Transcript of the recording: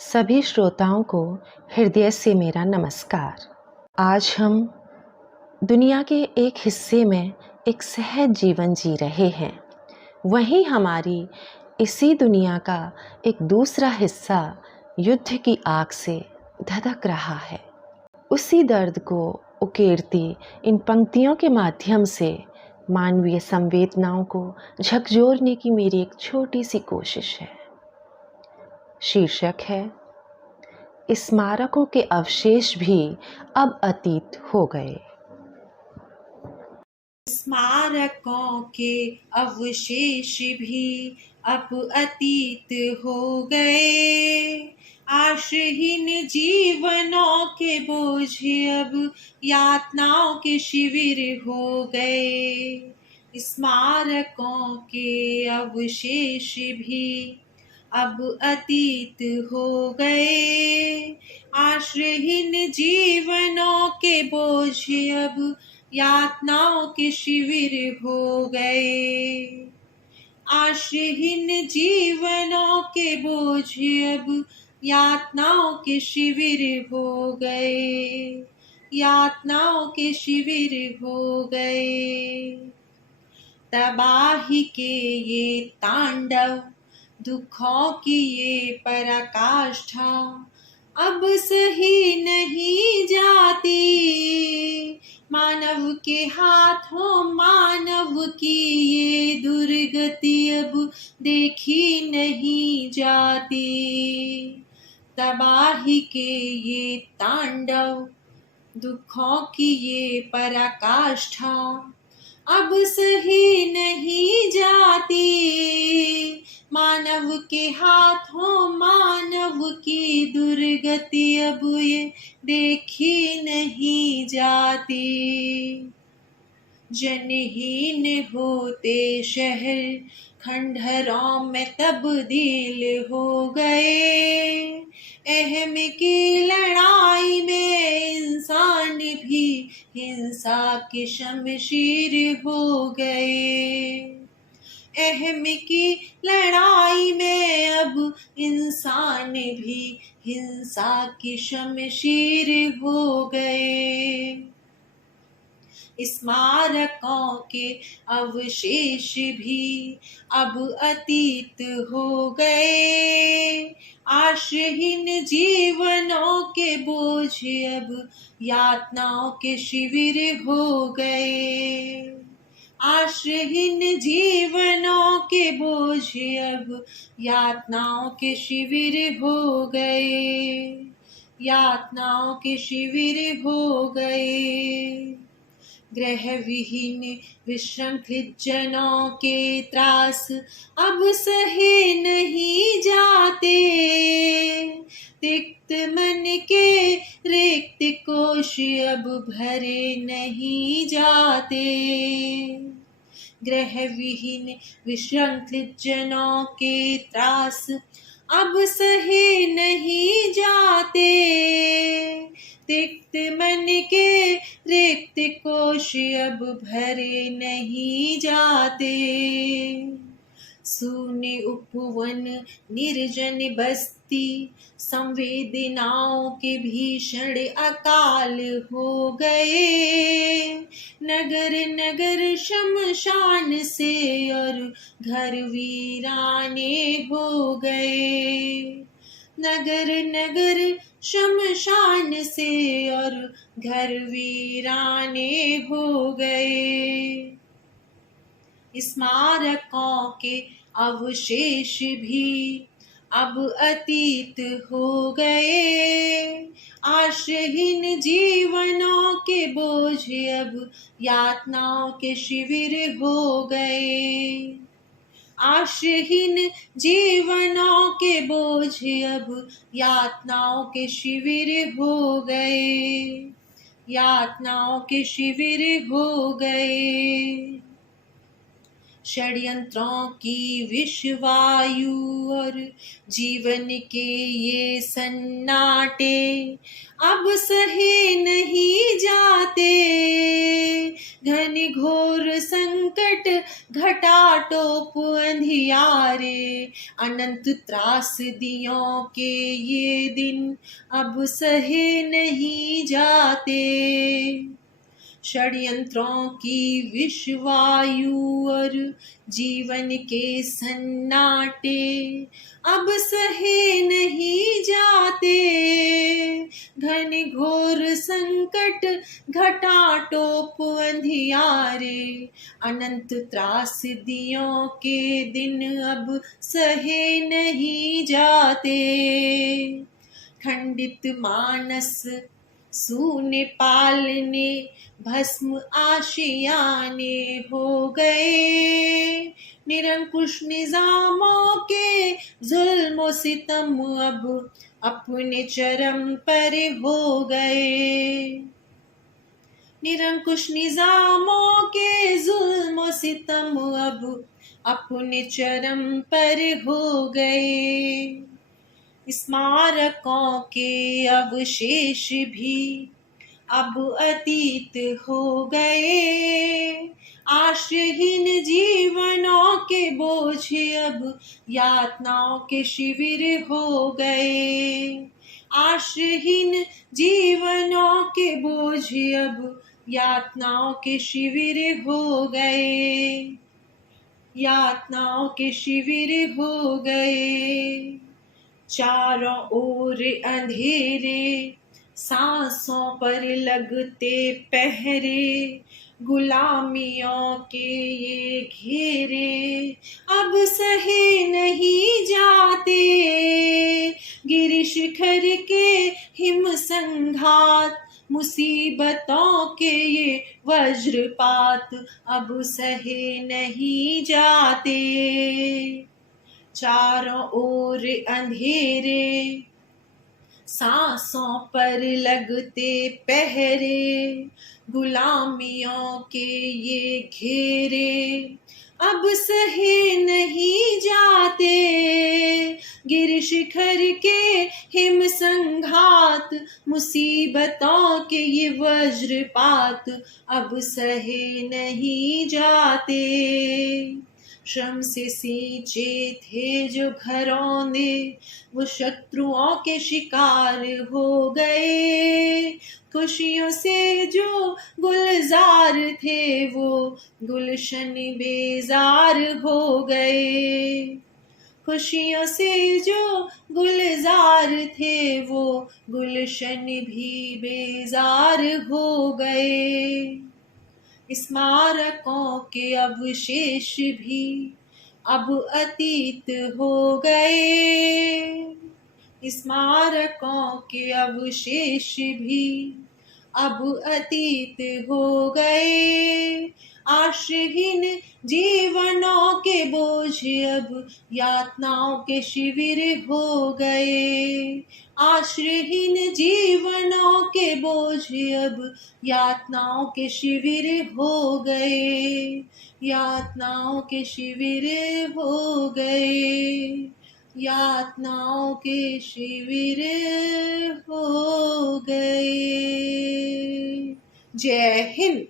सभी श्रोताओं को हृदय से मेरा नमस्कार। आज हम दुनिया के एक हिस्से में एक सहज जीवन जी रहे हैं। वहीं हमारी इसी दुनिया का एक दूसरा हिस्सा युद्ध की आग से धधक रहा है। उसी दर्द को उकेरती इन पंक्तियों के माध्यम से मानवीय संवेदनाओं को झकझोरने की मेरी एक छोटी सी कोशिश है। शीर्षक है, स्मारकों के अवशेष भी अब अतीत हो गए। स्मारकों के अवशेष भी अब अतीत हो गए। आशहीन जीवनों के बोझ अब यातनाओं के शिविर हो गए। स्मारकों के अवशेष भी अब अतीत हो गए। आश्रयहीन जीवनों के बोझ अब यातनाओं के शिविर हो गए। आश्रयहीन जीवनों के बोझ अब यातनाओं के शिविर हो गए। यातनाओं के शिविर हो गए। तबाही के ये तांडव, दुखों की ये पराकाष्ठा अब सही नहीं जाती। मानव के हाथों मानव की ये दुर्गति अब देखी नहीं जाती। तबाही के ये तांडव, दुखों की ये पराकाष्ठा अब सही नहीं जाती। मानव के हाथों मानव की दुर्गति अब ये देखी नहीं जाती। जनहीन होते शहर खंडहरों में तब्दील हो गए। अहम की लड़ाई में इंसान भी हिंसा के शमशीर हो गए। अहम की लड़ाई में अब इंसान भी हिंसा की शमशीर हो गए। स्मारकों के अवशेष भी अब अतीत हो गए। आश्रयहीन जीवनों के बोझ अब यातनाओं के शिविर हो गए। आश्रयहीन जीवनों के बोझ अब यातनाओं के शिविर हो गए। यातनाओं के शिविर हो गए। ग्रह विहीन विश्रंखलित जनों के त्रास अब सहे नहीं जाते। तिक्त मन के रिक्त कोश अब भरे नहीं जाते। ग्रह विहीन विश्रंखलित जनों के त्रास अब सहे नहीं जाते। तिक्त मन के रिक्त कोश अब भरे नहीं जाते। सूने उपवन निर्जन बस्ती संवेदनाओं के भीषण अकाल हो गए। नगर नगर शमशान से और घर वीराने हो गए। नगर नगर शमशान से और घर वीराने हो गए। स्मारकों के अवशेष भी अब अतीत हो गए। आश्रयहीन जीवनों के बोझ अब यातनाओं के शिविर हो गए। आश्रयहीन जीवनों के बोझ अब यातनाओं के शिविर हो गए। यातनाओं के शिविर हो गए। षड्यंत्रों की विषवायु और जीवन के ये सन्नाटे अब सहे नहीं जाते। घन घोर संकट घटाटोप अंधियारे अनंत त्रासदियों के ये दिन अब सहे नहीं जाते। षड्यंत्रों की विषवायु और जीवन के सन्नाटे अब सहे नहीं जाते। घन घोर संकट घटाटोप अंधियारे अनंत त्रासदियों के दिन अब सहे नहीं जाते। खंडित मानस सूने पालने भस्म आशियाने हो गए। निरंकुश निजामों के जुल्म सितम अब अपने चरम पर हो गए। निरंकुश निजामों के जुल्म सितम अब अपने चरम पर हो गए। स्मारकों के अवशेष भी अब अतीत हो गए। आश्रयहीन जीवनों के बोझ अब यातनाओं के शिविर हो गए। आश्रयहीन जीवनों के बोझ अब यातनाओं के शिविर हो गए। यातनाओं के शिविर हो गए। चारों ओर अंधेरे सांसों पर लगते पहरे गुलामियों के ये घेरे अब सहे नहीं जाते। गिर शिखर के हिम संघात मुसीबतों के ये वज्रपात अब सहे नहीं जाते। चारों ओर अंधेरे सांसों पर लगते पहरे गुलामियों के ये घेरे अब सहे नहीं जाते। गिर शिखर के हिम संघात मुसीबतों के ये वज्रपात अब सहे नहीं जाते। श्रम से सींचे थे जो घरौंदे वो शत्रुओं के शिकार हो गए। खुशियों से जो गुलजार थे वो गुलशन बेजार हो गए। खुशियों से जो गुलजार थे वो गुलशन भी बेजार हो गए। स्मारकों के अवशेष भी अब अतीत हो गए। स्मारकों के अवशेष भी अब अतीत हो गए। आश्रयहीन जीवनों के बोझ अब यातनाओं के शिविर हो गए। आश्रयहीन जीवनों के बोझ अब यातनाओं के शिविर हो गए। यातनाओं के शिविर हो गए। यातनाओं के शिविर हो गए। जय हिंद।